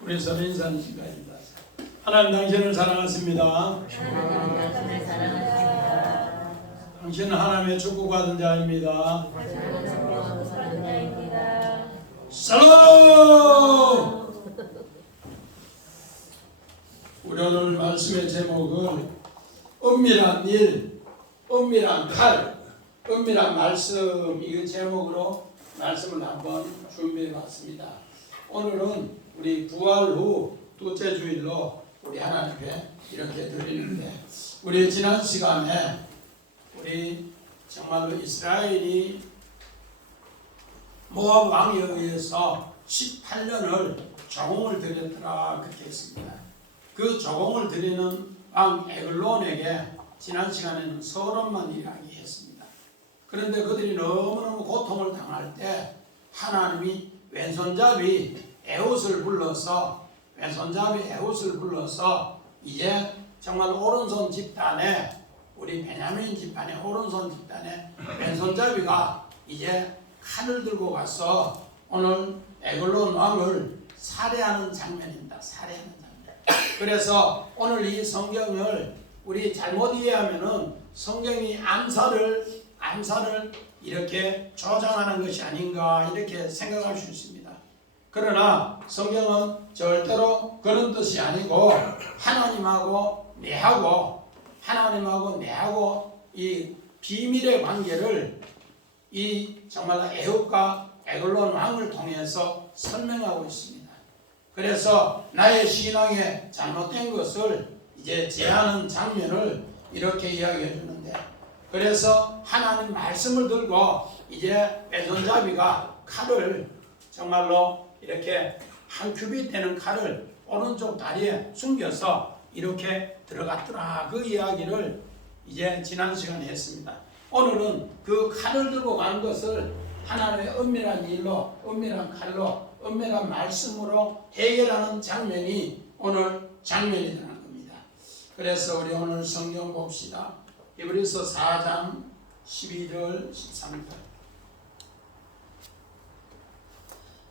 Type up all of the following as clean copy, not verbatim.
우리 서로 인사하는 시간입니다. 하나님 당신을 사랑하십니다. 당신은 하나님의 축복받은 자입니다. 샬롬! 우리 오늘 말씀의 제목은 은밀한 일, 은밀한 칼, 은밀한 말씀, 이 제목으로 말씀을 한번 준비해 봤습니다. 오늘은 우리 부활 후 둘째 주일로 우리 하나님께 이렇게 드리는데, 우리 지난 시간에 우리 정말로 이스라엘이 모압 왕에 의해서 18년을 조공을 드렸더라 그렇게 했습니다. 그 조공을 드리는 왕 에글론에게 지난 시간에는 서론만 이야기했습니다. 그런데 그들이 너무너무 고통을 당할 때 하나님이 왼손잡이 에훗을 불러서 이제 정말 오른손 집단에, 우리 베냐민 집단의 오른손 집단의 왼손잡이가 이제 칼을 들고 가서 오늘 에글론 왕을 살해하는 장면입니다. 살해하는 장면. 그래서 오늘 이 성경을 우리 잘못 이해하면은 성경이 암살을 이렇게 조장하는 것이 아닌가 이렇게 생각할 수 있습니다. 그러나 성경은 절대로 그런 뜻이 아니고 하나님하고 내하고 이 비밀의 관계를 이 정말 에훗과 에글론 왕을 통해서 설명하고 있습니다. 그래서 나의 신앙에 잘못된 것을 이제 제하는 장면을 이렇게 이야기해 주는데, 그래서 하나님 말씀을 들고 이제 왼손잡이가 칼을 정말로 이렇게 한 큐빗 되는 칼을 오른쪽 다리에 숨겨서 이렇게 들어갔더라, 그 이야기를 이제 지난 시간에 했습니다. 오늘은 그 칼을 들고 간 것을 하나님의 은밀한 일로, 은밀한 칼로, 은밀한 말씀으로 해결하는 장면이 오늘 장면이 되는 겁니다. 그래서 우리 오늘 성경 봅시다. 히브리서 4장 12절 13절.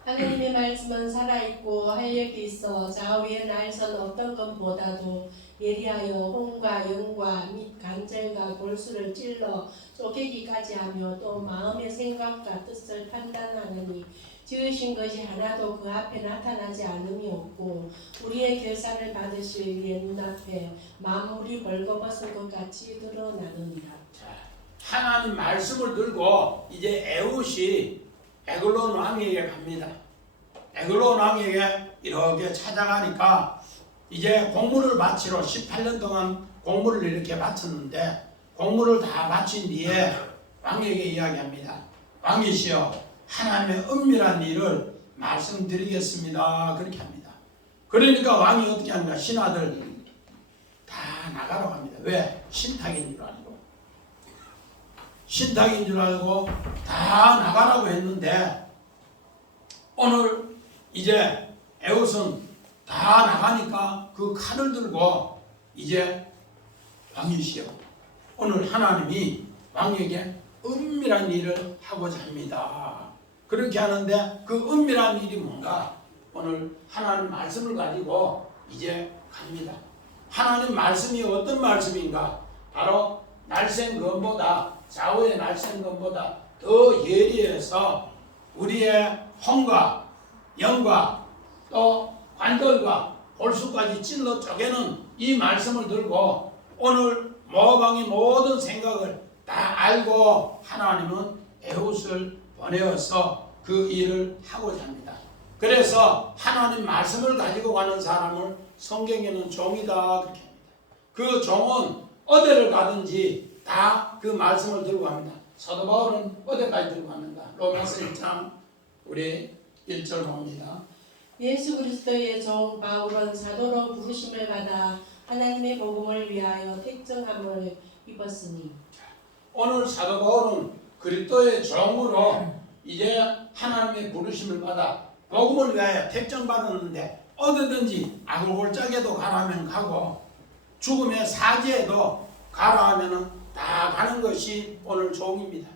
하나님의 말씀은 살아있고 활력이 있어 좌우의 날선 어떤 것보다도 예리하여 혼과 영과 및 간절과 골수를 찔러 쪼개기까지 하며 또 마음의 생각과 뜻을 판단하느니 지으신 것이 하나도 그 앞에 나타나지 않음이 없고 우리의 결산을 받으실 위해 눈앞에 만물이 벌거벗은 것 같이 드러나느니라. 하나님 말씀을 들고 이제 에훗이 에글론 왕에게 갑니다. 에글론 왕에게 이렇게 찾아가니까 이제 공물을 바치러 18년 동안 공물을 이렇게 바쳤는데, 공물을 다 바친 뒤에 왕에게 이야기합니다. 왕이시여, 하나님의 은밀한 일을 말씀드리겠습니다. 그렇게 합니다. 그러니까 왕이 어떻게 합니까? 신하들 다 나가라고 합니다. 왜? 신탁인 줄 알고 다 나가라고 했는데, 오늘 이제 에훗은 다 나가니까 그 칼을 들고 이제 왕이시여, 오늘 하나님이 왕에게 은밀한 일을 하고자 합니다. 그렇게 하는데 그 은밀한 일이 뭔가? 오늘 하나님 말씀을 가지고 이제 갑니다. 하나님 말씀이 어떤 말씀인가? 바로 날쌘검보다, 좌우의 날쌘검보다 더 예리해서 우리의 혼과 영과 또 관절과 골수까지 찔러 쪼개는 이 말씀을 들고 오늘 모압 왕의 모든 생각을 다 알고 하나님은 에훗을 보내어서 그 일을 하고자 합니다. 그래서 하나님 말씀을 가지고 가는 사람을 성경에는 종이다 그렇게 합니다. 그 종은 어디를 가든지 다 그 말씀을 들고 갑니다. 사도 바울은 어디까지 들고 갑니까? 로마서 1장 우리 1절 봅니다. 예수 그리스도의 종 바울은 사도로 부르심을 받아 하나님의 복음을 위하여 택정함을 입었으니. 오늘 사도 바울은 그리스도의 종으로 이제 하나님의 부르심을 받아 복음을 위하여 택정받았는데, 어디든지 아굴골짜기에도 가라면 가고 죽음의 사지에도 가라 하면 다 가는 것이 오늘 종입니다.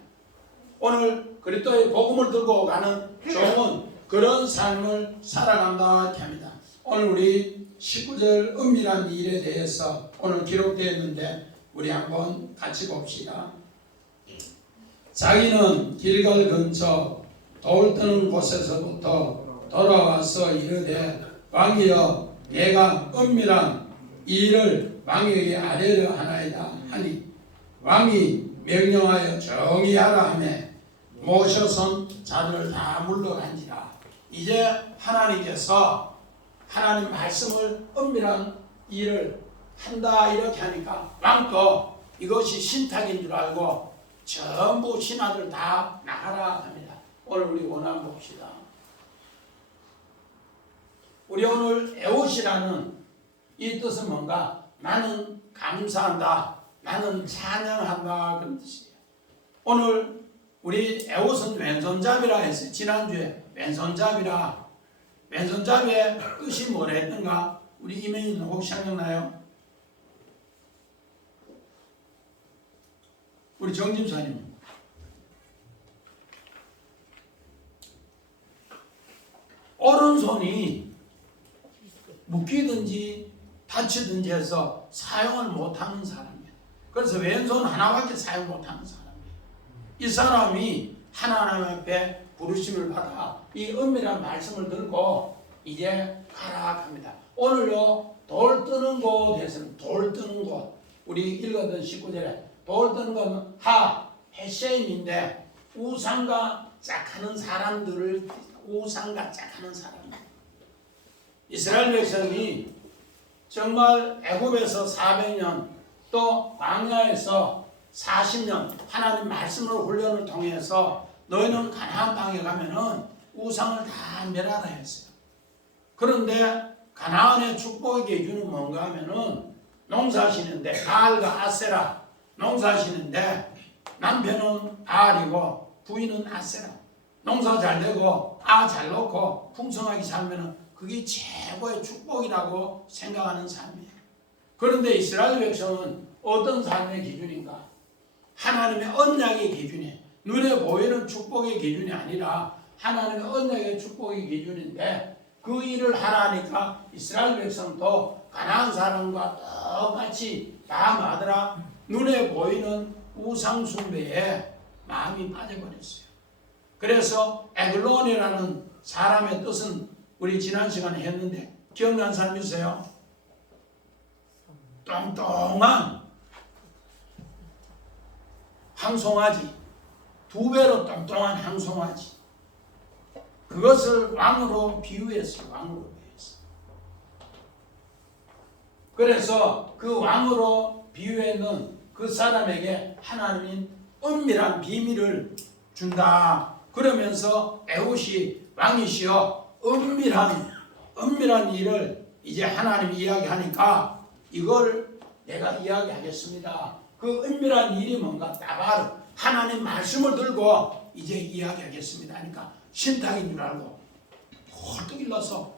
오늘 그리스도의 복음을 들고 가는 종은 그런 삶을 살아간다 이렇게 합니다. 오늘 우리 19절 은밀한 일에 대해서 오늘 기록되어 있는데 우리 한번 같이 봅시다. 자기는 길갈 근처 돌 뜨는 곳에서부터 돌아와서 이르되 왕이여 내가 은밀한 일을 왕에게 아뢰려 하나이다 하니 왕이 명령하여 정의하라 하며 모셔선 자들을 다 물러간지라. 이제 하나님께서 하나님 말씀을 은밀한 일을 한다 이렇게 하니까 왕도 이것이 신탁인 줄 알고 전부 신하들 다 나가라 합니다. 오늘 우리 원한 봅시다. 우리 오늘 에웃이라는 이 뜻은 뭔가? 나는 감사한다, 나는 찬양한다 그런 뜻이에요. 오늘 우리 에웃은 왼손잡이라 했어요. 지난주에 왼손잡이라. 왼손잡이의 뜻이 뭐라 했던가? 우리 이메일은 혹시 생각나요? 우리 정집사님. 오른손이 묶이든지 다치든지 해서 사용을 못하는 사람이에요. 그래서 왼손 하나밖에 사용 못하는 사람이에요. 이 사람이 하나님 앞에 부르심을 받아 이 은밀한 말씀을 들고 이제 가라 합니다. 오늘요 돌 뜨는 곳에서는 돌 뜨는 곳 우리 읽었던 19절에 돌 뜨는 것은 헤셈인데 우상과 짝하는 사람들을 우상과 짝하는 사람. 이스라엘 백성이 정말 애굽에서 400년 또 광야에서 40년 하나님 말씀으로 훈련을 통해서 너희는 가나안 땅에 가면은 우상을 다 멸하라 했어요. 그런데 가나안의 축복의 기준은 뭔가 하면은 농사시는데 바알과 아세라 농사시는데 남편은 바알이고 부인은 아세라. 농사 잘 되고 잘 놓고 풍성하게 살면은 그게 최고의 축복이라고 생각하는 삶이에요. 그런데 이스라엘 백성은 어떤 삶의 기준인가? 하나님의 언약의 기준이에요. 눈에 보이는 축복의 기준이 아니라 하나님의 언약의 축복의 기준인데 그 일을 하라니까 이스라엘 백성도 가나안 사람과 똑같이 다 마더라 눈에 보이는 우상 숭배에 마음이 빠져버렸어요. 그래서 에글론이라는 사람의 뜻은 우리 지난 시간에 했는데 기억나는 사람 있어요? 똥똥한 항송아지, 2배로 똥똥한 항송아지. 그것을 왕으로 비유했어요. 왕으로 비유했어요. 그래서 그 왕으로 비유했는 그 사람에게 하나님이 은밀한 비밀을 준다. 그러면서 에웃이 왕이시여 은밀한 일을 이제 하나님이 이야기하니까 이걸 내가 이야기하겠습니다. 그 은밀한 일이 뭔가? 따바르 하나님 말씀을 들고 이제 이야기하겠습니다 하니까 신탁인 줄 알고 홀뚝 일러서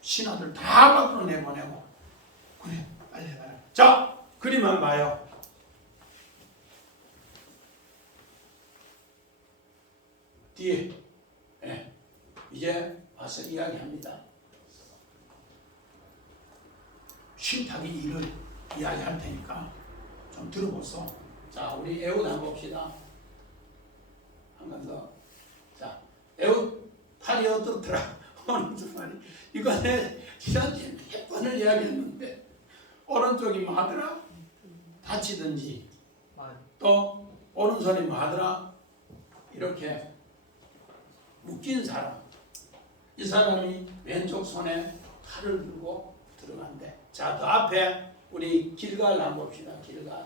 신하들 다 밖으로 내보내고 그래 빨리 해봐라. 자 그림만 봐요. 뒤에 이제 와서 이야기합니다. 신탁의 일을 이야기할 테니까 좀 들어보소. 자 우리 에웃 한번 봅시다. 한 번 더. 자 에웃 팔이 어떻더라? 오른쪽 팔이. 이거 내 지난주에 몇 번을 이야기했는데 오른쪽이 뭐 하더라? 다치든지 또 오른손이 뭐 하더라? 이렇게 묶인 사람. 이 사람이 왼쪽 손에 칼을 들고 들어간대. 자, 그 앞에 우리 길갈 한번 봅시다. 길갈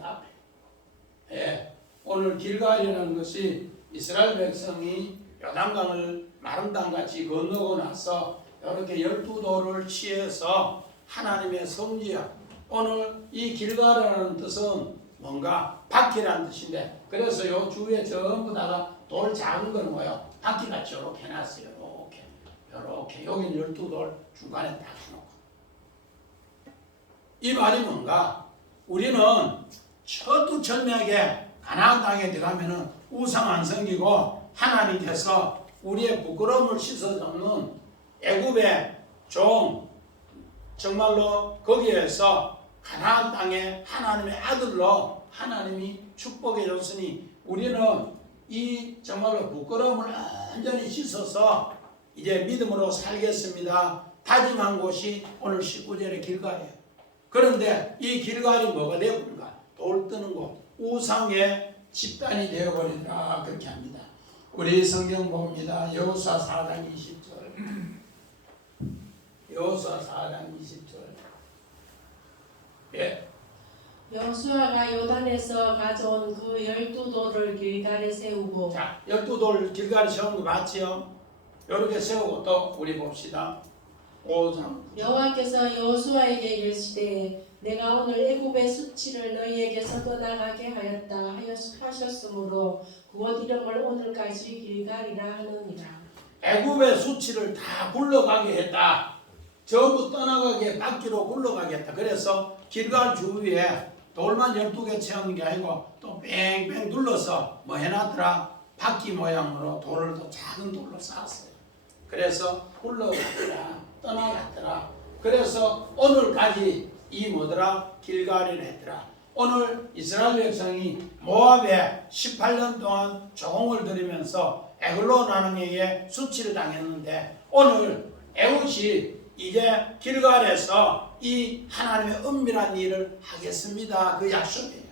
앞에. 오늘 길갈이라는 것이 이스라엘 백성이 요단강을 마른 땅같이 건너고 나서 이렇게 12도를 취해서 하나님의 성지야. 오늘 이 길갈이라는 뜻은 뭔가 바퀴라는 뜻인데 그래서 요 주위에 전부 다가 돌 작은 거는 뭐예요? 바퀴같이 이렇게 해놨어요. 이렇게 여기는 12돌 중간에 딱 해놓고 이 말이 뭔가? 우리는 철두철미하게 가나안 땅에 들어가면은 우상 안 섬기고 하나님께서 우리의 부끄러움을 씻어주는 애굽의 종, 정말로 거기에서 가나안 땅에 하나님의 아들로 하나님이 축복해 줬으니 우리는 이 정말로 부끄러움을 완전히 씻어서 이제 믿음으로 살겠습니다. 다짐한 곳이 오늘 19절의 길갈이에요. 그런데 이 길갈이 뭐가 되어버린가? 돌 뜨는 곳, 우상의 집단이 되어버린다, 그렇게 합니다. 우리 성경 봅니다. 여호수아 4장 20절. 여호수아 4장 20절. 예. 여호수아가 요단에서 가져온 그 12돌을 길갈에 세우고. 자, 12돌 길갈에 세운 거 맞지요? 이렇게 세우고 또 우리 봅시다. 5장. 여호와께서 여호수아에게 이르시되 내가 오늘 애굽의 수치를 너희에게서 떠나가게 하였다 하셨으므로 그곳 이름을 오늘까지 길갈이라 하느니라. 애굽의 수치를 다 굴러가게 했다. 전부 떠나가게 바퀴로 굴러가게 했다. 그래서 길갈 주위에 돌만 12개 채우는 게 아니고 또 뺑뺑 둘러서 뭐 해놨더라? 바퀴 모양으로 돌을 또 작은 돌로 쌓았어요. 그래서 굴러갔더라, 떠나갔더라. 그래서 오늘까지 이 뭐더라? 길갈이라 했더라. 오늘 이스라엘 백성이 모압에 18년 동안 종을 들이면서 에글론 왕에게 수치를 당했는데 오늘 에훗이 이제 길갈에서 이 하나님의 은밀한 일을 하겠습니다. 그 약속이에요.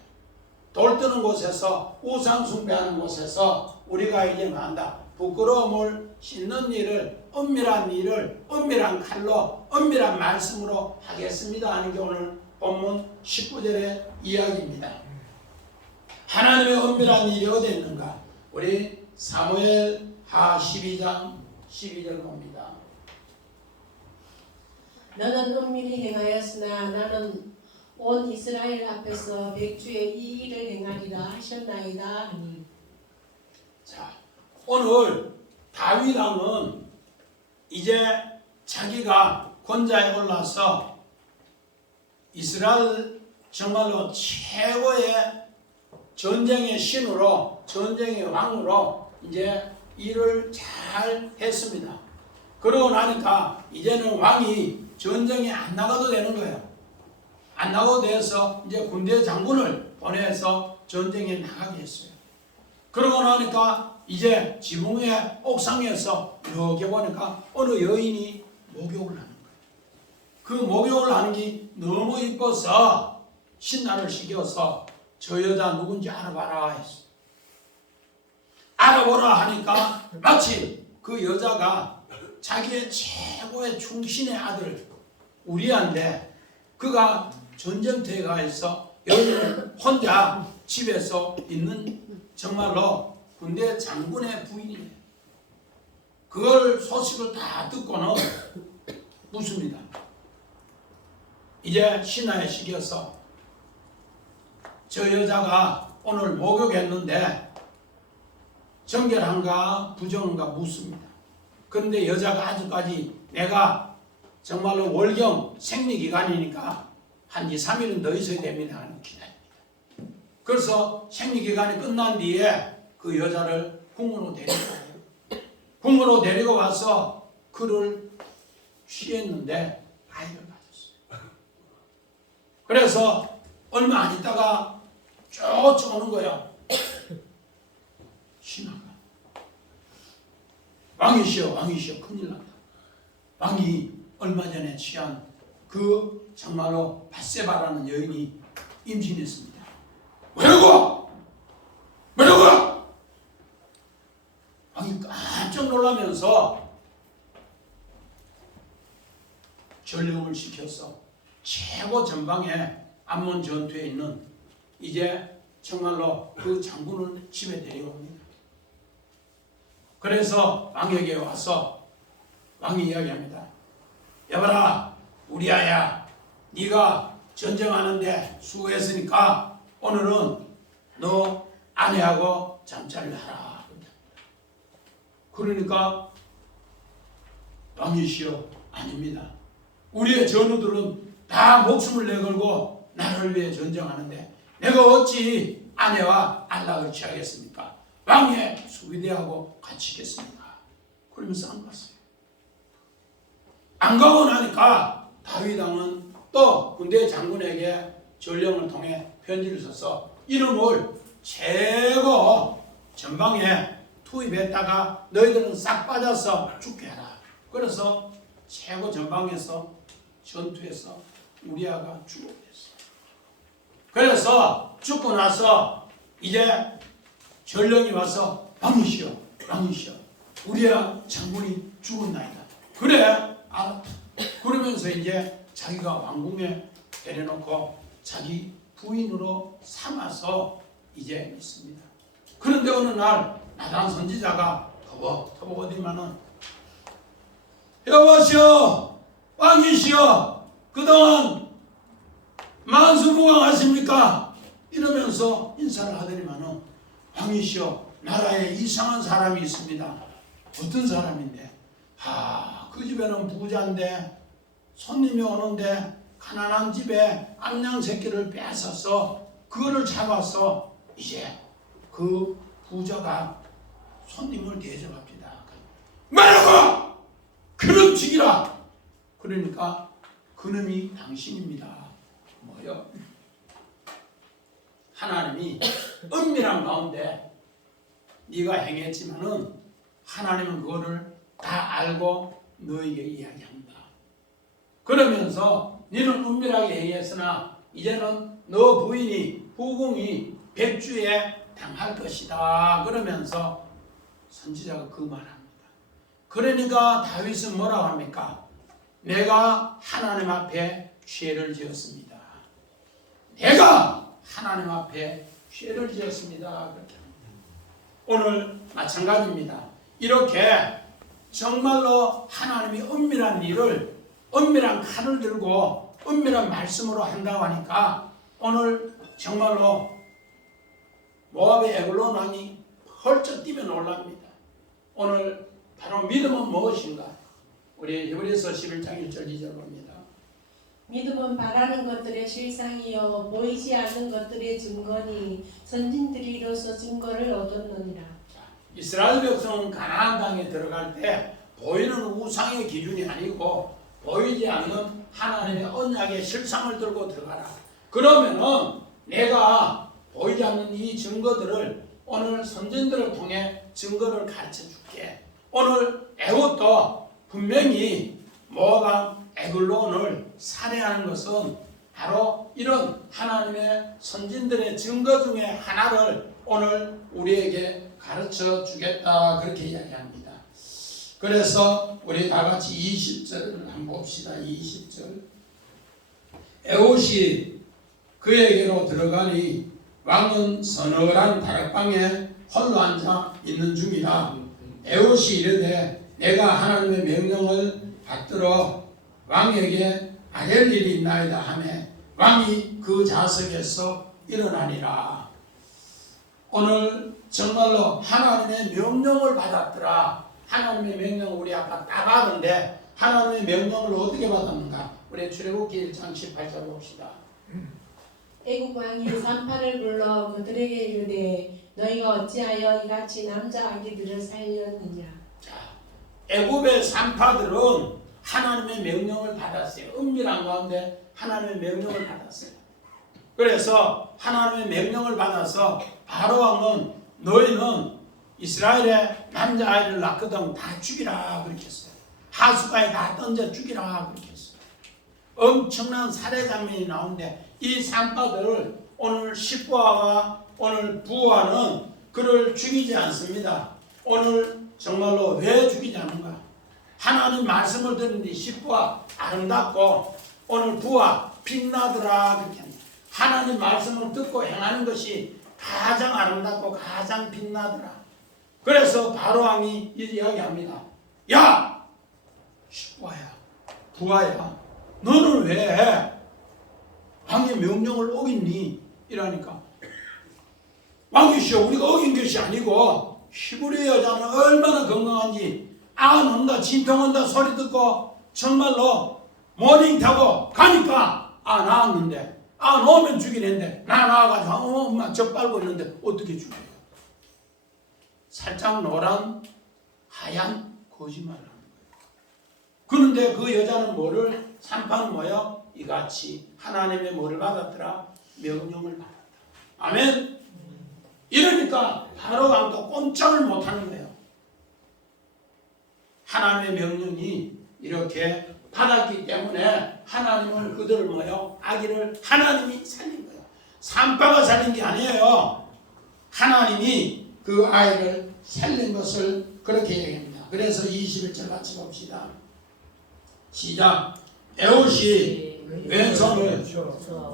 돌 뜨는 곳에서 우상 숭배하는 곳에서 우리가 이제 만다. 부끄러움을 씻는 일을, 은밀한 칼로, 은밀한 말씀으로 하겠습니다 하는 게 오늘 본문 19절의 이야기입니다. 하나님의 은밀한 일이 어디 있는가? 우리 사무엘하 12장 12절 봅니다. 너는 은밀히 행하였으나 나는 온 이스라엘 앞에서 백주의 이 일을 행하리라 하셨나이다 하니. 자, 오늘 다윗왕은 이제 자기가 권좌에 올라서 이스라엘 정말로 최고의 전쟁의 신으로, 전쟁의 왕으로 이제 일을 잘 했습니다. 그러고 나니까 이제는 왕이 전쟁에 안 나가도 되는 거예요. 안 나가도 돼서 이제 군대 장군을 보내서 전쟁에 나가게 했어요. 그러고 나니까 이제 지붕 위에 옥상에서 이렇게 보니까 어느 여인이 목욕을 하는 거예요. 그 목욕을 하는 게 너무 이뻐서 신하를 시켜서 저 여자 누군지 알아봐라 했어요. 알아보라 하니까 마치 그 여자가 자기의 최고의 충신의 아들 우리아인데 그가 전쟁터에 가 있어 여인은 혼자 집에서 있는 정말로 군대 장군의 부인이에요. 그걸 소식을 다 듣고는 묻습니다. 이제 신하에 시켜서 저 여자가 오늘 목욕했는데 정결한가 부정한가 묻습니다. 그런데 여자가 아직까지 내가 정말로 월경 생리기간이니까 한 2, 3일은 더 있어야 됩니다 하는 기다립니다. 그래서 생리기간이 끝난 뒤에 그 여자를 궁으로 데리고 와요. 궁으로 데리고 와서 그를 취했는데 아이를 가졌어요. 그래서 얼마 안 있다가 쫓아오는 거예요. 신하가 왕이시여 큰일 났다. 왕이 얼마 전에 취한 그 정말로 밧세바라는 여인이 임신했습니다. 뭐라고? 왕이 깜짝 놀라면서 전령을 시켜서 최고 전방에 암몬 전투에 있는 이제 정말로 그 장군을 집에 데려옵니다. 그래서 왕에게 와서 왕이 이야기합니다. 여봐라 우리아야, 네가 전쟁하는데 수고했으니까 오늘은 너 아내하고 잠자리를 하라. 그러니까 왕이시여 아닙니다. 우리의 전우들은 다 목숨을 내걸고 나를 위해 전쟁하는데 내가 어찌 아내와 안락을 취하겠습니까? 왕의 수비대하고 같이 있겠습니까? 그러면서 안 갔어요. 안 가고 나니까 다윗 왕은 또 군대 장군에게 전령을 통해 편지를 써서 이름을 최고 전방에 투입했다가 너희들은 싹 빠져서 죽게 해라. 그래서 최고 전방에서 전투에서 우리아가 죽어버렸어요. 그래서 죽고 나서 이제 전령이 와서 왕이시여 우리아 장군이 죽었나이다. 그래 알았다. 그러면서 이제 자기가 왕궁에 데려놓고 자기 부인으로 삼아서 이제 있습니다. 그런데 어느 날 나단 선지자가 터벅터벅거리면은 여보시오 왕이시여 그동안 만수무강하십니까? 이러면서 인사를 하더니만은 왕이시여 나라에 이상한 사람이 있습니다. 어떤 사람인데? 그 집에는 부자인데 손님이 오는데 가난한 집에 암양 새끼를 뺏어서 그거를 잡아서 이제 그 부자가 손님을 대접합니다. 말하고 그놈 죽이라. 그러니까 그놈이 당신입니다. 뭐요? 하나님이 은밀한 가운데 네가 행했지만은 하나님은 그거를 다 알고 너에게 이야기합니다. 그러면서 너는 은밀하게 행했으나 이제는 너 부인이 후궁이 백주에 당할 것이다. 그러면서 선지자가 그 말합니다. 그러니까 다윗은 뭐라고 합니까? 내가 하나님 앞에 죄를 지었습니다. 내가 하나님 앞에 죄를 지었습니다. 그렇게 합니다. 오늘 마찬가지입니다. 이렇게 정말로 하나님이 은밀한 일을 은밀한 칼을 들고 은밀한 말씀으로 한다고 하니까 오늘 정말로 모압의 에글론 왕이 헐쩍 뛰며 놀랍니다. 오늘 바로 믿음은 무엇인가? 우리 히브리서 11장 1절 2절 봅니다. 믿음은 바라는 것들의 실상이요 보이지 않는 것들의 증거니 선진들이 이로써 증거를 얻었느니라. 이스라엘 백성은 가나안 땅에 들어갈 때 보이는 우상의 기준이 아니고 보이지 않는 하나님의 언약의 실상을 들고 들어가라. 그러면은 내가 보이지 않는 이 증거들을 오늘 선진들을 통해 증거를 가르쳐 줄게. 오늘 에훗도 분명히 모압 에글론을 살해하는 것은 바로 이런 하나님의 선진들의 증거 중에 하나를 오늘 우리에게 가르쳐 주겠다. 그렇게 이야기합니다. 그래서 우리 다 같이 20절을 한번 봅시다. 20절. 에훗이 그에게로 들어가니 왕은 서늘한 다락방에 홀로 앉아 있는 중이라. 에훗이 이르되 내가 하나님의 명령을 받들어 왕에게 아랠 일이 있나이다 하며 왕이 그 좌석에서 일어나니라. 오늘 정말로 하나님의 명령을 받았더라. 하나님의 명령을 우리 아까 다 받은데 하나님의 명령을 어떻게 받았는가? 우리 출애굽기 1장 18절 봅시다. 애굽 왕이 산파를 불러 그들에게 이르되 너희가 어찌하여 이같이 남자 아기들을 살렸느냐. 자, 애굽의 산파들은 하나님의 명령을 받았어요. 은밀한 가운데 하나님의 명령을 받았어요. 그래서 하나님의 명령을 받아서 바로 왕은 너희는 이스라엘의 남자아이를 낳거든 다 죽이라 그렇게 했어요. 하수가에 다 던져 죽이라 그렇게 했어요. 엄청난 살해 장면이 나오는데 이 산파들을 오늘 십부아와 오늘 부아는 그를 죽이지 않습니다. 오늘 정말로 왜 죽이지 않는가? 하나님 말씀을 듣는데 십부아 아름답고 오늘 부아 빛나더라 그렇게 합니다. 하나님 말씀을 듣고 행하는 것이 가장 아름답고 가장 빛나더라. 그래서 바로왕이 이야기합니다. 야! 십부아야 부아야 너는 왜 왕의 명령을 어겼니? 이러니까 왕이시여 우리가 어긴 것이 아니고 히브리 여자는 얼마나 건강한지 아 논다 진통 온다 소리 듣고 정말로 모닝 타고 가니까 아 나왔는데 아 놓으면 죽이는데 나 나와가지고 엄마 젖 빨고 있는데 어떻게 죽여요? 살짝 노란 하얀 거짓말을 하는 거예요. 그런데 그 여자는 뭐를 산파는 뭐요? 이같이 하나님의 뭐를 받았더라? 명령을 받았다. 아멘. 이러니까 바로 왕도 꼼짝을 못하는 거예요. 하나님의 명령이 이렇게 받았기 때문에 하나님을 그들을 뭐요? 아기를 하나님이 살린 거예요. 산파가 살린 게 아니에요. 하나님이 그 아이를 살린 것을 그렇게 얘기합니다. 그래서 21절 같이 봅시다. 시작. 에훗이 왼손을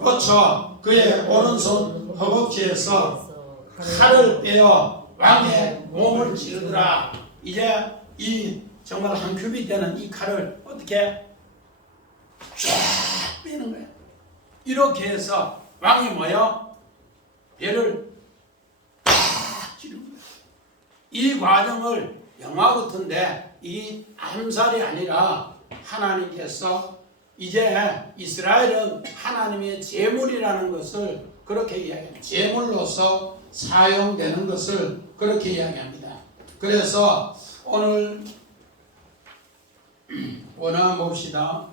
뻗쳐 그의 오른손 허벅지에서 칼을 빼어 왕의 몸을 찌르더라. 이제 이 정말 한 큐빅 되는 이 칼을 어떻게 쫙 빼는 거예요. 이렇게 해서 왕이 뭐요? 배를 쫙 찌른 거예요. 이 과정을 영화 같은데 이 암살이 아니라 하나님께서 이제 이스라엘은 하나님의 제물이라는 것을 그렇게 이야기합니다. 제물로서 사용되는 것을 그렇게 이야기합니다. 그래서 오늘 원화 봅시다.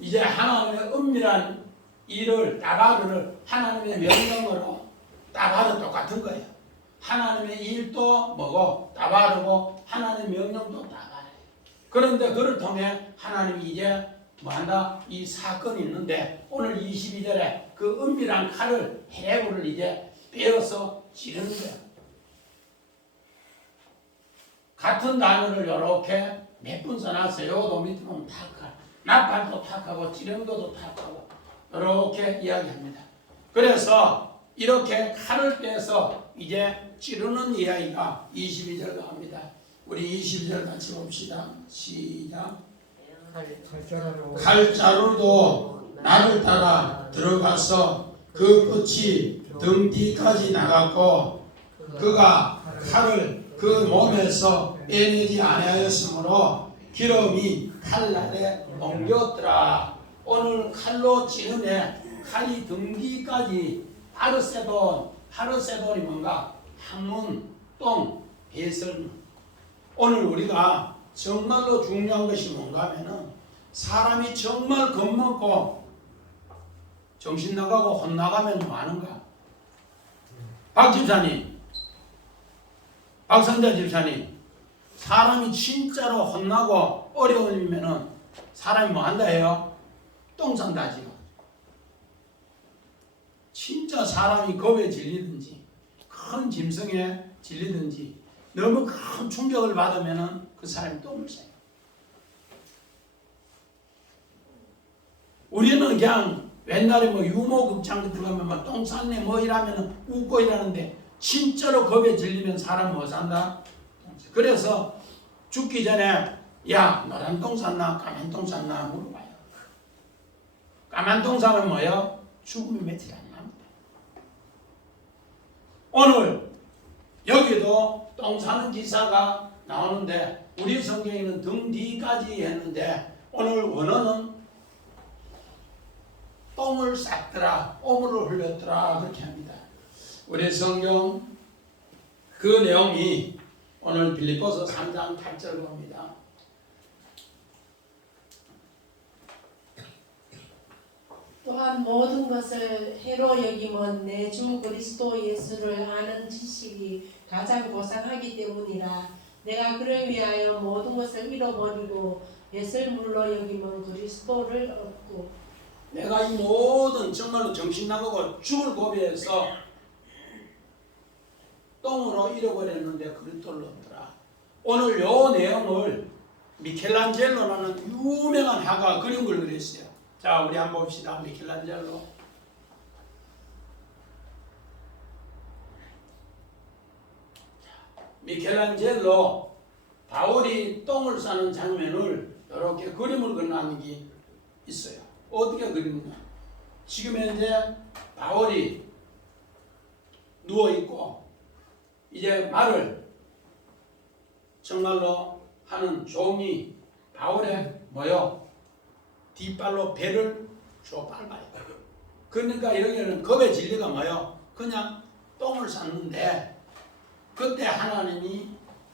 이제 하나님의 은밀한 일을 다바르를 하나님의 명령으로 다바르 똑같은 거예요. 하나님의 일도 뭐고 다바르고 하나님의 명령도 다바르예요. 그런데 그를 통해 하나님이 이제 뭐한다? 이 사건이 있는데 오늘 22절에 그 은밀한 칼을 해부를 이제 빼어서 지르는 거예요. 같은 단어를 이렇게 몇 번 써놨어요. 요 밑에 보면 탁할, 나팔도 탁하고 지령도도 탁하고 이렇게 이야기합니다. 그래서 이렇게 칼을 빼서 이제 찌르는 이야기가 22절 갑니다. 우리 22절 같이 봅시다. 시작. 칼자루도 나를 따라 들어가서 그 끝이 등 뒤까지 나갔고 그가 칼을 그 몸에서 빼내지 아니하였으므로 기름이 칼날에 옮겼더라. 오늘 칼로 찌르네. 칼이 등 뒤까지 하르세돈이 뭔가 학문, 똥, 배설문. 오늘 우리가 정말로 중요한 것이 뭔가 하면은 사람이 정말 겁먹고 정신 나가고 혼나가면 뭐 하는가? 박 집사님, 박선자 집사님, 사람이 진짜로 혼나고 어려우면은 사람이 뭐 한다 해요? 똥 싼다지요. 진짜 사람이 겁에 질리든지 큰 짐승에 질리든지 너무 큰 충격을 받으면은 그 사람이 똥을 싸요. 우리는 그냥 옛날에 뭐 유모극장 같은 거 가면 막 똥 쌌네 뭐 이러면은 웃고 이러는데 진짜로 겁에 질리면 사람 뭐 산다? 그래서 죽기 전에 야 노란 똥 쌌나 까만 똥 쌌나 물어봐요. 까만 똥 싸면 뭐예요? 죽음이 며칠 안 납니다. 오늘 여기도 똥 싸는 기사가 나오는데 우리 성경에는 등 뒤까지 했는데 오늘 원어는 똥을 쌌더라, 오물을 흘렸더라 그렇게 합니다. 우리 성경 그 내용이 오늘 빌립보서 3장 8절 봅니다. 또한 모든 것을 해로 여김은 내 주 그리스도 예수를 아는 지식이 가장 고상하기 때문이라. 내가 그를 위하여 모든 것을 잃어버리고 예설물로 여김은 그리스도를 얻고. 내가 이 모든 정말로 정신 나가고 죽을 고비에서 똥으로 잃어버렸는데 그리스도를 얻더라. 오늘 요 내용을 미켈란젤로라는 유명한 화가 그린 걸 그렸어요. 자, 우리 한번 봅시다. 미켈란젤로. 미켈란젤로 바울이 똥을 싸는 장면을 이렇게 그림을 그려놓은 게 있어요. 어떻게 그리느냐? 지금 현재 바울이 누워 있고 이제 말을 정말로 하는 종이 바울의 뭐요? 뒷발로 배를 쭉 밟아요. 그러니까 여기는 겁의 진리가 뭐예요? 그냥 똥을 쌌는데 그때 하나님이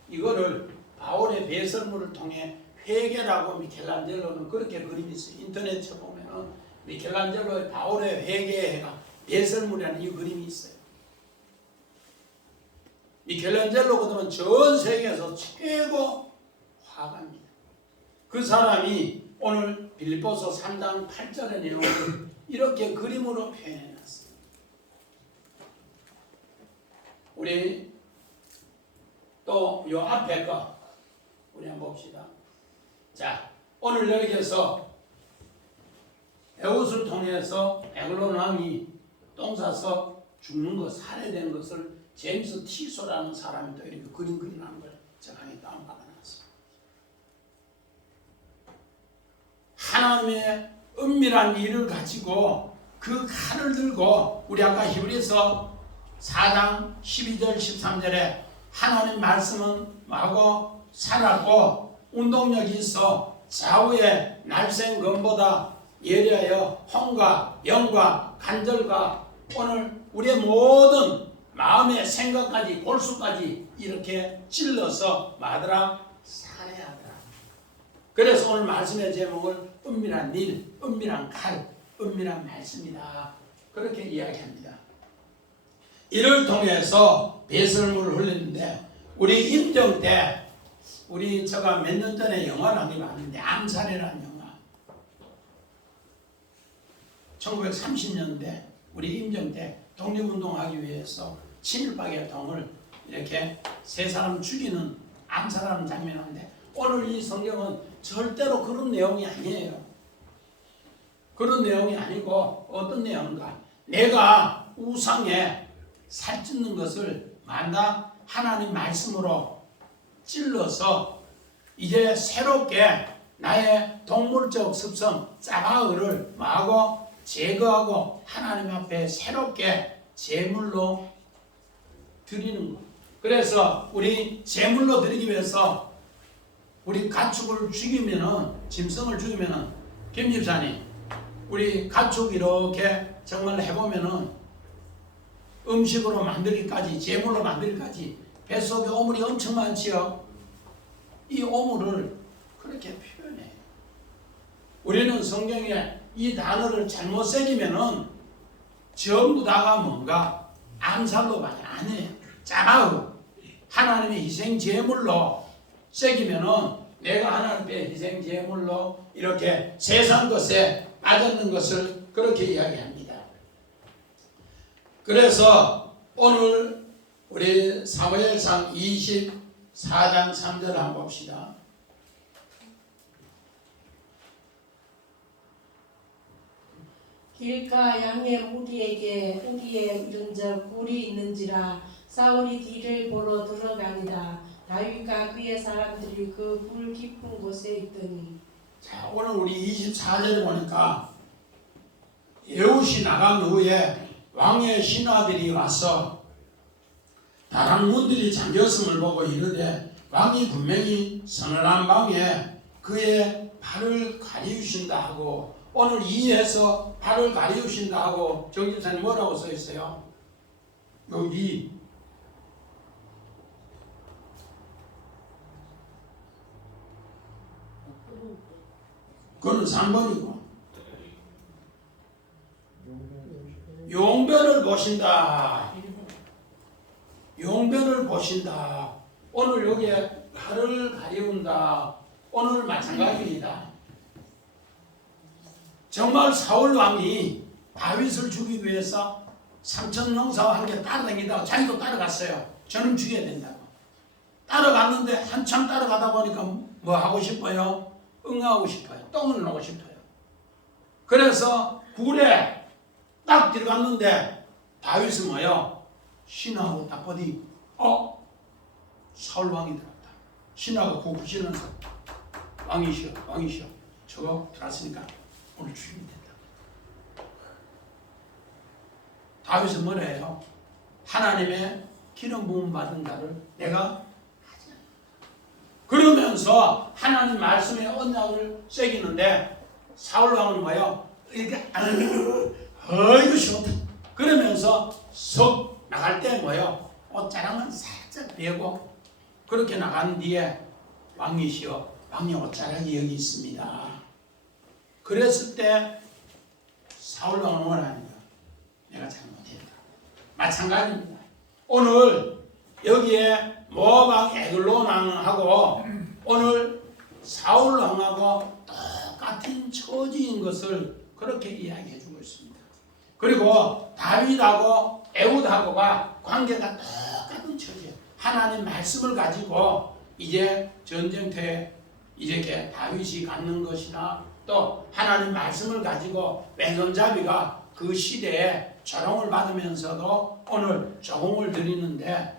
이거를 바울의 배설물을 통해 회개라고 미켈란젤로는 그렇게 그림이 있어요. 인터넷에 보면은 미켈란젤로의 바울의 회개가 배설물이라는 이 그림이 있어요. 미켈란젤로 그러면 전 세계에서 최고 화가입니다. 그 사람이 오늘 빌립보서 3장 8절의 내용을 이렇게 그림으로 표현해놨어요. 우리 또 요 앞에 거 우리 한번 봅시다. 자, 오늘 여기에서 에웃을 통해서 에글론 왕이 똥 싸서 죽는 것, 살해된 것을 제임스 티소라는 사람이 또 이렇게 그림 그리는 걸 제가 다운받아놨습니다. 하나님의 은밀한 일을 가지고 그 칼을 들고 우리 아까 히브리서 4장 12절 13절에 하나님 말씀은 마고 살았고 운동력이 있어 좌우의 날쌘 검보다 예리하여 혼과 영과 간절과 오늘 우리의 모든 마음의 생각까지 골수까지 이렇게 찔러서 마더라 살해하더라. 그래서 오늘 말씀의 제목을 은밀한 일, 은밀한 칼, 은밀한 말씀이다. 그렇게 이야기합니다. 이를 통해서 배설물을 흘리는데 우리 임정 때 우리 제가 몇 년 전에 영화를 한 개 봤는데 암살이라는 영화 1930년대 우리 임정 때 독립운동하기 위해서 친일파의 동을 이렇게 세 사람 죽이는 암살하는 장면인데 오늘 이 성경은 절대로 그런 내용이 아니에요. 그런 내용이 아니고 어떤 내용인가? 내가 우상에 살찌는 것을 만다 하나님 말씀으로 찔러서 이제 새롭게 나의 동물적 습성 짜바을을 마고 제거하고 하나님 앞에 새롭게 제물로 드리는 것. 그래서 우리 제물로 드리기 위해서 우리 가축을 죽이면은 짐승을 죽이면은 김 집사님 우리 가축 이렇게 정말 해보면은 음식으로 만들기까지 제물로 만들기까지 뱃속에 오물이 엄청 많지요. 이 오물을 그렇게 표현해요. 우리는 성경에 이 단어를 잘못 새기면은 전부 다가 뭔가 암살로 많이 아니에요. 짜바우 하나님의 희생 제물로 새기면은 내가 하나님 앞에 희생 제물로 이렇게 세상 것에 빠졌는 것을 그렇게 이야기합니다. 그래서 오늘 우리 사무엘상 24장 3절 한번 봅시다. 길가 양의 무리에게 이른적 굴이 있는지라 사울이 뒤를 보러 들어가니라. 다윗과 그의 사람들이 그 굴 깊은 곳에 있더니. 자, 오늘 우리 24절에 보니까 에웃이 나간 후에 왕의 신하들이 와서 다락문들이 잠겼음을 보고 이르되 왕이 분명히 서늘한 방에 그의 발을 가리우신다 하고 오늘 이에서 발을 가리우신다 하고 정집사님 뭐라고 써 있어요? 여기 그거는 3번이고 용변을 보신다. 용변을 보신다. 오늘 여기에 발을 가리운다. 오늘 마찬가지입니다. 정말 사울 왕이 다윗을 죽이기 위해서 3천 용사와 함께 따라다니다가 자기도 따라갔어요. 저는 죽여야 된다고. 따라갔는데 한참 따라가다 보니까 뭐 하고 싶어요? 응하고 싶어요. 똥을 넣고 싶어요. 그래서 굴에 딱 들어갔는데 다윗은 뭐요? 신하고 딱 보니 사울 왕이 들어왔다. 신하고 구부시면서 왕이시여 저거 들어왔으니까 오늘 죽이면 된다. 다윗은 뭐라 해요? 하나님의 기름 부음 받은 자를 내가 하지 않는다. 그러면서 하나님 말씀의 언약을 새기는데 사울 왕은 뭐예요? 이렇게 어이구 좋다. 그러면서 석 나갈 때 뭐요? 옷자락은 살짝 빼고 그렇게 나간 뒤에 왕이시여, 왕의 옷자락이 여기 있습니다. 그랬을 때 사울 왕은 원하니까 내가 잘못했다. 마찬가지입니다. 오늘 여기에 모압 왕 에글론 왕하고 오늘 사울 왕하고 똑같은 처지인 것을 그렇게 이야기해 주고 있습니다. 그리고 다윗하고 에훗하고가 관계가 똑같은 처지예요. 하나님 말씀을 가지고 이제 전쟁터에 이제 다윗이 갖는 것이나 또 하나님 말씀을 가지고 왼손잡이가 그 시대에 조롱을 받으면서도 오늘 조공을 드리는데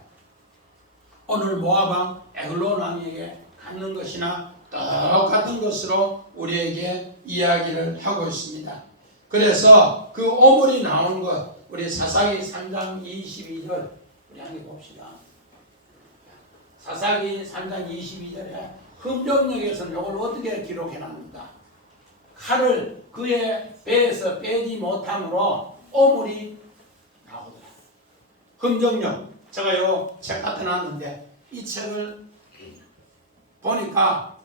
오늘 모압 왕 에글론 왕에게 갖는 것이나 똑같은 것으로 우리에게 이야기를 하고 있습니다. 그래서 그 오물이 나온 것 우리 사사기 3장 22절 우리 한번 봅시다. 사사기 3장 22절에 흠정역에서는 이걸 어떻게 기록해놨는가? 칼을 그의 배에서 빼지 못함으로 오물이 나오더라. 흠정역 제가 요 책 갖다 놨는데 이 책을 보니까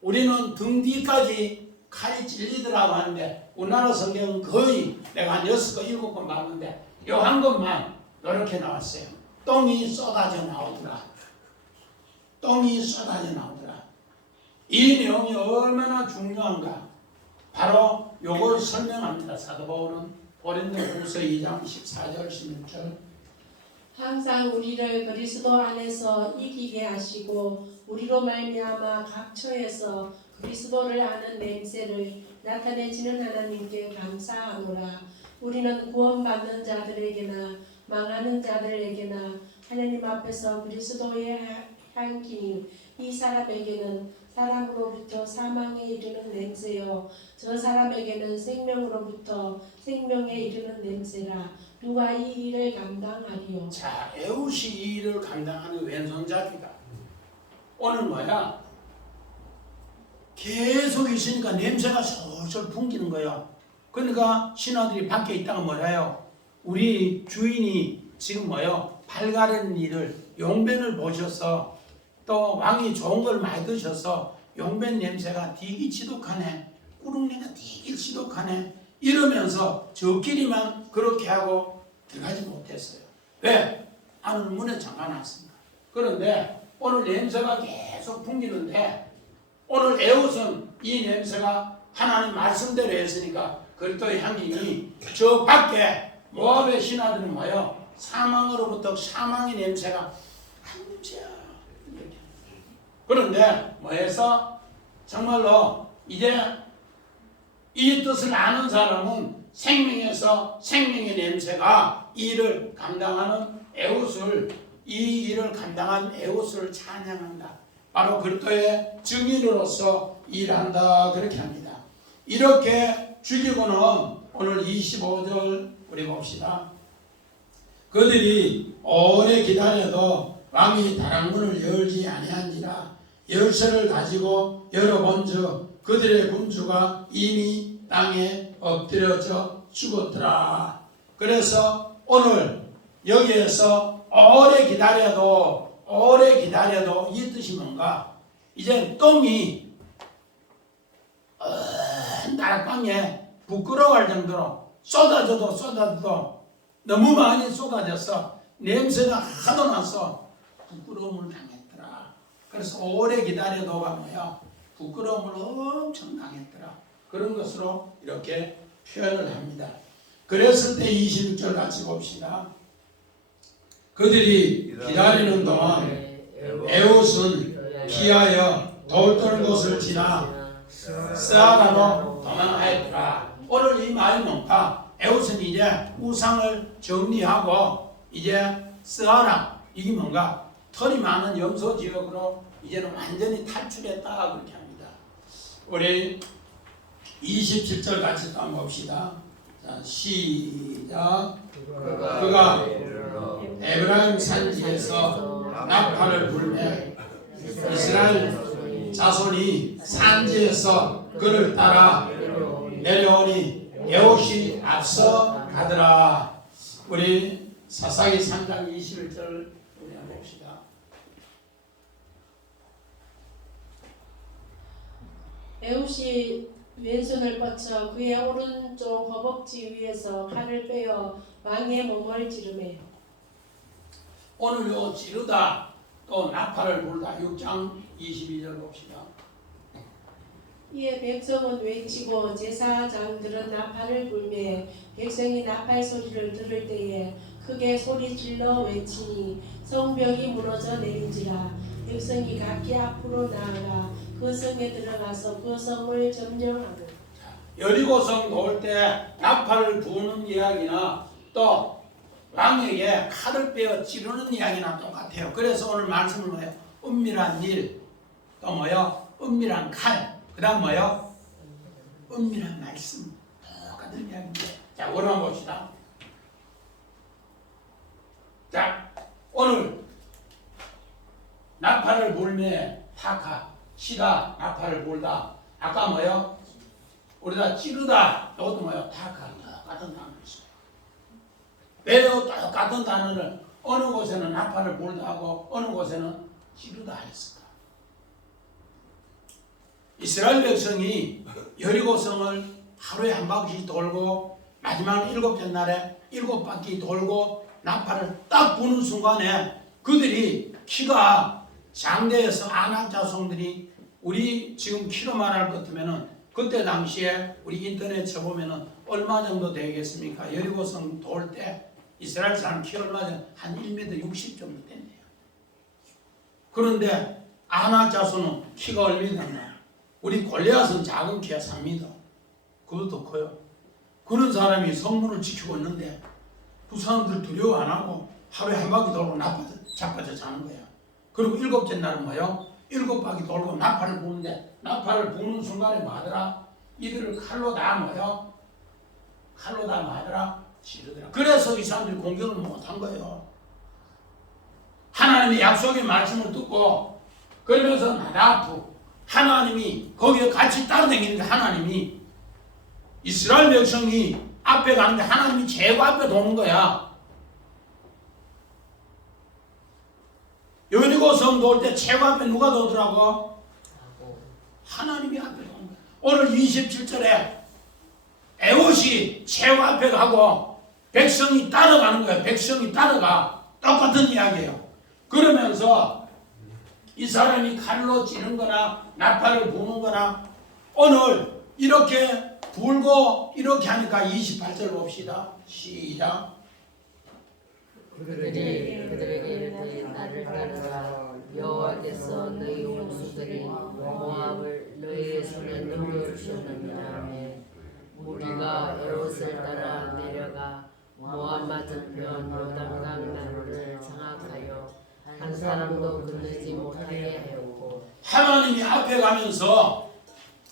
우리는 등 뒤까지 칼이 찔리더라고 하는데 우리나라 성경은 거의 내가 한 6권 7권 봤는데 요 한 것만 이렇게 나왔어요. 똥이 쏟아져 나오더라. 똥이 쏟아져 나오더라. 이 내용이 얼마나 중요한가? 바로 요걸 설명합니다. 사도 바울은 고린도후서 2장 14절 16절 항상 우리를 그리스도 안에서 이기게 하시고 우리로 말미암아 각 처에서 그리스도를 아는 냄새를 나타내시는 하나님께 감사하노라. 우리는 구원받는 자들에게나 망하는 자들에게나 하나님 앞에서 그리스도의 향기니 이 사람에게는 사람으로부터 사망에 이르는 냄새요 저 사람에게는 생명으로부터 생명에 이르는 냄새라. 누가 이 일을 감당하리요? 자, 에훗이 이 일을 감당하는 왼손잡이다. 오늘 뭐야? 계속 있으니까 냄새가 솔솔 풍기는 거야. 그러니까 신하들이 밖에 있다가 뭐래요? 우리 주인이 지금 뭐요? 발 가르는 일을 용변을 보셔서 또 왕이 좋은 걸 많이 드셔서 용변 냄새가 되게 지독하네. 꾸룩내가 되게 지독하네. 이러면서 저끼리만 그렇게 하고 들어가지 못했어요. 왜? 안을 문에 잠가놨습니다. 그런데 오늘 냄새가 계속 풍기는데 오늘 에훗은 이 냄새가 하나님 말씀대로 했으니까 그리스도의 향기니 저 밖에 모압의 신하들은 뭐예요? 사망으로부터 사망의 냄새가 한 냄새야. 그런데 뭐해서 정말로 이제 이 뜻을 아는 사람은 생명에서 생명의 냄새가 이 일을 감당하는 에훗을 이 일을 감당한 에훗을 찬양한다. 바로 그리스도의 증인으로서 일한다 그렇게 합니다. 이렇게 죽이고는 오늘 25절 우리 봅시다. 그들이 오래 기다려도 왕이 다락문을 열지 아니한지라 열쇠를 가지고 열어본즉 그들의 군주가 이미 땅에 엎드려져 죽었더라. 그래서 오늘 여기에서 오래 기다려도 이 뜻이 뭔가? 이제 똥이 다락방에 부끄러워할 정도로 쏟아져도 너무 많이 쏟아져서 냄새가 하도 나서 부끄러움을 당했더라. 그래서 오래 기다려도가 뭐야? 부끄러움을 엄청 당했더라. 그런 것으로 이렇게 표현을 합니다. 그랬을 때 26절 같이 봅시다. 그들이 기다리는 동안 에훗은 피하여 돌 떠는 곳을 지나 스아라로 도망하였더라. 오늘 이 말이 뭔가? 에훗은 이제 우상을 정리하고 이제 스아라 이게 뭔가? 털이 많은 염소 지역으로 이제는 완전히 탈출했다 그렇게 합니다. 우리 27절 같이 한번 봅시다. 자, 시작. 그가 에브라임 산지에서 나팔을 불매 이스라엘 자손이 산지에서 그를 따라 내려오니 에훗이 앞서 아들아, 우리 사사기 3장 21절 우리 한번 봅시다. 에훗이 왼손을 뻗쳐 그의 오른쪽 허벅지 위에서 칼을 빼어 왕의 몸을 찌르매. 오늘 요 찌르다 또 나팔을 불다 6장 22절 봅시다. 이에 백성은 외치고 제사장들은 나팔을 불매 백성이 나팔 소리를 들을 때에 크게 소리 질러 외치니 성벽이 무너져 내린지라. 백성이 각기 앞으로 나아가 그 성에 들어가서 그 성을 점령하고. 여리고성 놓을 때 나팔을 부는 이야기나 또 왕에게 칼을 빼어 찌르는 이야기나 똑같아요. 그래서 오늘 말씀은 뭐예요? 은밀한 일, 또 뭐요? 은밀한 칼, 그 다음 뭐요? 은밀한 말씀. 똑같은 이야기입니다. 자, 오늘 한번 봅시다. 자, 오늘 나팔을 불매 타카, 치다, 나팔을 불다. 아까 뭐요? 우리가 찌르다, 이것도 뭐요? 타카, 똑같은 단어를 써요. 왜요? 똑같은 단어를 어느 곳에는 나팔을 불다 하고 어느 곳에는 찌르다 했을까? 이스라엘 백성이 여리고성을 하루에 한 바퀴 돌고 마지막 7째 날에 7바퀴 돌고 나팔을 딱 부는 순간에 그들이 키가 장대에서 아낙 자손들이 우리 지금 키로 말할 것 같으면은 그때 당시에 우리 인터넷 쳐보면은 얼마 정도 되겠습니까? 여리고성 돌 때 이스라엘 사람 키 얼마 전 한 1m 60 정도 됐네요. 그런데 아낙 자손은 키가 얼마나 되나요? 우리 골리앗은 작은 키야 3m. 그것도 커요. 그런 사람이 성문을 지키고 있는데 그 사람들 두려워 안 하고 하루에 한 바퀴 돌고 나팔 자빠져 자는 거야. 그리고 7째 날은 뭐요? 7바퀴 돌고 나팔을 부는데 나팔을 부는 순간에 뭐하더라? 이들을 칼로 다 뭐요? 칼로 다 뭐하더라? 치르더라. 그래서 이 사람들이 공격을 못한 거예요. 하나님의 약속의 말씀을 듣고 그러면서 나다프 하나님이 거기에 같이 따라다니는데 하나님이 이스라엘 백성이 앞에 가는데 하나님이 제일 앞에 도는 거야. 여리고성 돌 때 최고 앞에 누가 도더라고? 하나님이 앞에 도는 거야. 오늘 27절에 에훗이 최고 앞에 가고 백성이 따라가는 거야. 백성이 따라가. 똑같은 이야기예요. 그러면서 이 사람이 칼로 찌는 거나 나팔을 부는 거나 오늘 이렇게 불고 이렇게 하니까 28절 봅시다. 시작. 그들에게 나를 따르라. 여호와께서 너희 원수들이 모압을 너희의 손에 넘겨주셨느니라. 우리가 에롯을 따라 내려가 모압 맞은편 요단강 나루를 장악하여 한 사람도 건너지 못하게 하였고. 하나님이 앞에 가면서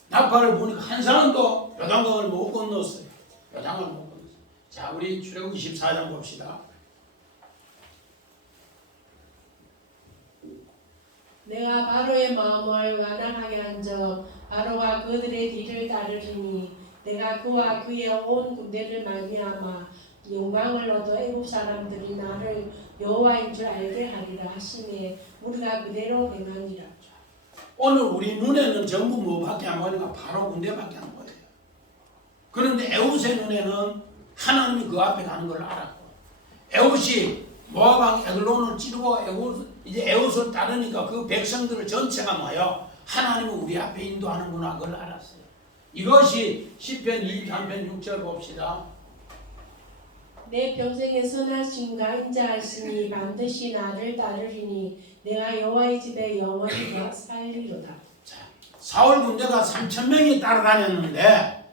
나팔을 부니까 한 사람도 요단강을 못 건넜어요. 요단강을 못 건넜어요. 자, 우리 출애굽기 24장 봅시다. 내가 바로의 마음을 완악하게 한 적 바로가 그들의 뒤를 따르리니 내가 그와 그의 온 군대를 말미암아 영광을 얻어 애국 사람들이 나를 여호와인 줄 알게 하리라 하시매 우리가 그대로 행하니라. 오늘 우리 눈에는 전부 뭐밖에 안 보니까 바로 군대밖에 안 보여요. 그런데 에훗의 눈에는 하나님이 그 앞에 가는 걸 알았고 에훗이 모압 왕 에글론을 찌르고 이제 에훗을 따르니까 그 백성들 전체가 뭐예요? 하나님은 우리 앞에 인도하는구나 그걸 알았어요. 이것이 시편 23편 6절 봅시다. 내 평생에 선하심과 인자하심이 반드시 나를 따르리니 내가 여호와의 집에 영원히 살리로다. 사울 군대가 3,000명이 따라다녔는데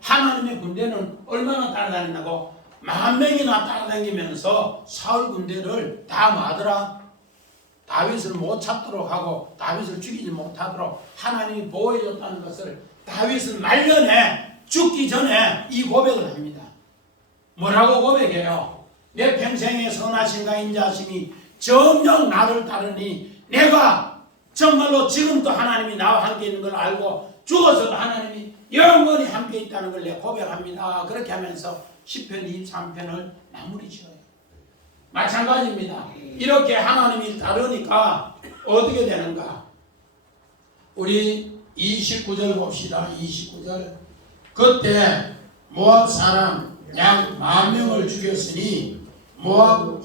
하나님의 군대는 얼마나 따라다닌다고? 10,000명이나 따라다니면서 사울 군대를 다 뭐하더라? 다윗을 못 찾도록 하고 다윗을 죽이지 못하도록 하나님이 보호해줬다는 것을 다윗은 말년에 죽기 전에 이 고백을 합니다. 뭐라고 고백해요? 내 평생의 선하심과 인자하심이 정녕 나를 따르니 내가 정말로 지금도 하나님이 나와 함께 있는 걸 알고 죽어서도 하나님이 영원히 함께 있다는 걸 내가 고백합니다. 그렇게 하면서 시편 23편을 마무리 지어요. 마찬가지입니다. 이렇게 하나님이 다르니까 어떻게 되는가? 우리 29절 봅시다. 29절. 그때 모압 사람 약 10,000명을 죽였으니 모압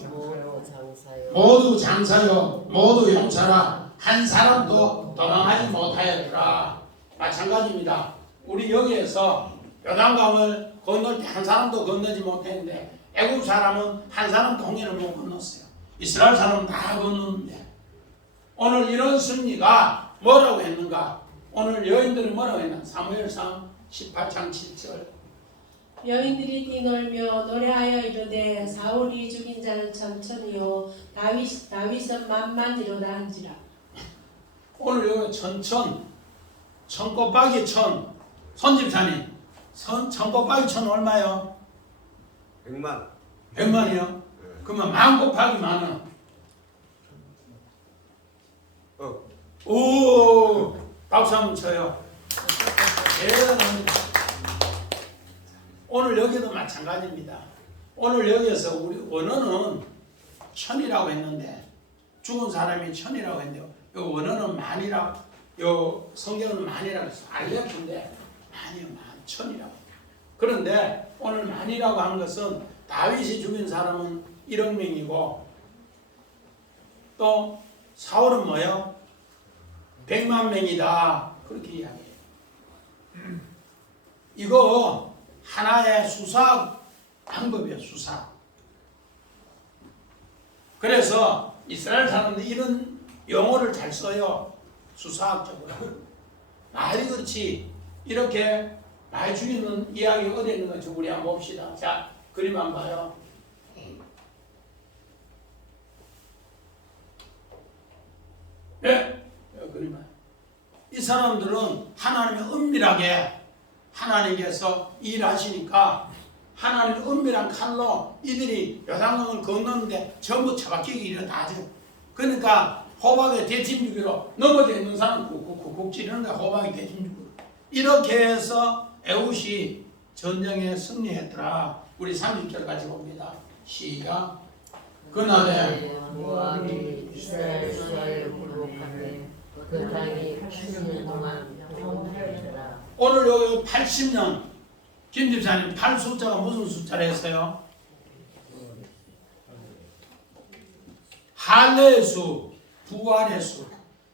모두 장사요 모두 용사라 한 사람도 도망하지 못하였더라. 마찬가지입니다. 우리 여기에서 요단강을 건널 때 한 사람도 건너지 못했는데 애굽 사람은 한 사람도 홍해를 못 건넜어요. 이스라엘 사람은 다 건넜는데 오늘 이런 승리가 뭐라고 했는가? 오늘 여인들은 뭐라고 했나? 사무엘상 18장 7절. 여인들이 뛰놀며 노래하여 이르되 사울이 죽인 자는 천천히요 다윗은 만만이로다 한지라. 오늘 여기 천꽃박이 천 손집사님 천꽃박이 천 얼마요? 100만. 100만이요? 그러면 만 곱하기 만원. 오, 박수 한번 쳐요. 대단합니다. 오늘 여기도 마찬가지입니다. 오늘 여기에서 우리 원어는 천이라고 했는데 죽은 사람이 천이라고 했는데 요 원어는 만이라고, 요 성경은 만이라고 해서 알레프인데 만이요 만 천이라고. 그런데 오늘 만이라고 하는 것은 다윗이 죽인 사람은 1억 명이고 또 사울은 뭐예요? 100만 명이다. 그렇게 이야기해요. 이거 하나의 수사 방법이에요. 수사. 그래서 이스라엘 사람들이 이런 용어를 잘 써요. 수사학적으로. 말이 그렇지 이렇게 말 죽이는 이야기 어디에 있는 건지 우리 한번 봅시다. 자, 그림 한번 봐요. 네, 그림 봐요. 이 사람들은 하나님의 은밀하게 하나님께서 일하시니까 하나님의 은밀한 칼로 이들이 요단강을 건너는데 전부 처박히기 일어나죠. 그러니까 호박의 대침주기로 넘어져 있는 사람 쿡쿡쿡 찌르는데 호박이 대침주기로 이렇게 해서 에훗이 전쟁에 승리했더라. 우리 30절 같이 봅니다. 시작. 그날에 모압이 이스라엘 수하여 굴복하매 그 땅이 80년 동안 평화하였더라. 오늘 여기 80년 김 집사님 8 숫자가 무슨 숫자를 했어요? 할례의 수, 부활의 수.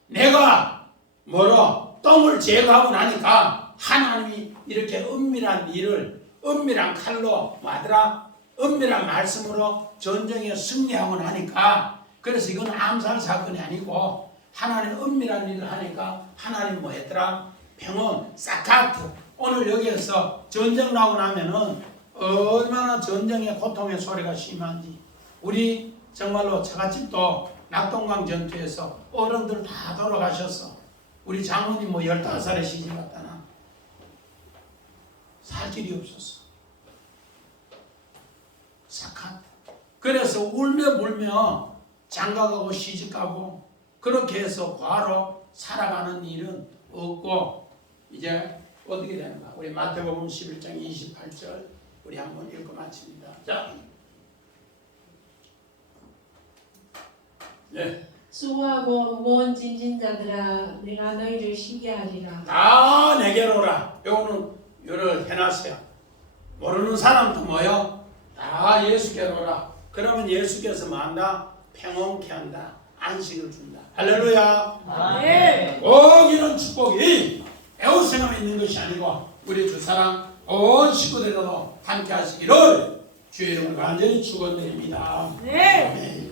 내가 뭐로 똥을 제거하고 나니까 하나님이 이렇게 은밀한 일을 은밀한 칼로 뭐하더라? 은밀한 말씀으로 전쟁에 승리하고 나니까 그래서 이건 암살 사건이 아니고 하나님 은밀한 일을 하니까 하나님 뭐 했더라? 평온, 사카트. 오늘 여기에서 전쟁 나고 나면은 얼마나 전쟁의 고통의 소리가 심한지 우리 정말로 처갓집도 낙동강 전투에서 어른들 다 돌아가셨어. 우리 장모님 뭐 15살에 시집 갔다나 살 길이 없었어. 사카트. 그래서 울며 불며 장가가고 시집가고 그렇게 해서 과로 살아가는 일은 없고 이제 어떻게 되는가? 우리 마태복음 11장 28절 우리 한번 읽고 마칩니다. 자, 네. 수고하고 무거운 짐진 자들아 내가 너희를 쉬게 하리라. 다 내게로 오라. 요거는 요를 해놨어요. 모르는 사람도 뭐요? 다 예수께로 오라. 그러면 예수께서 뭐한다? 평온케 한다. 안식을 준다. 할렐루야. 네. 꼭 이런 축복이 에웃생함에 있는 것이 아니고 우리 두 사람 온 식구들도 함께 하시기를 주의 이름으로 간절히 축원드립니다. 네. 아멘.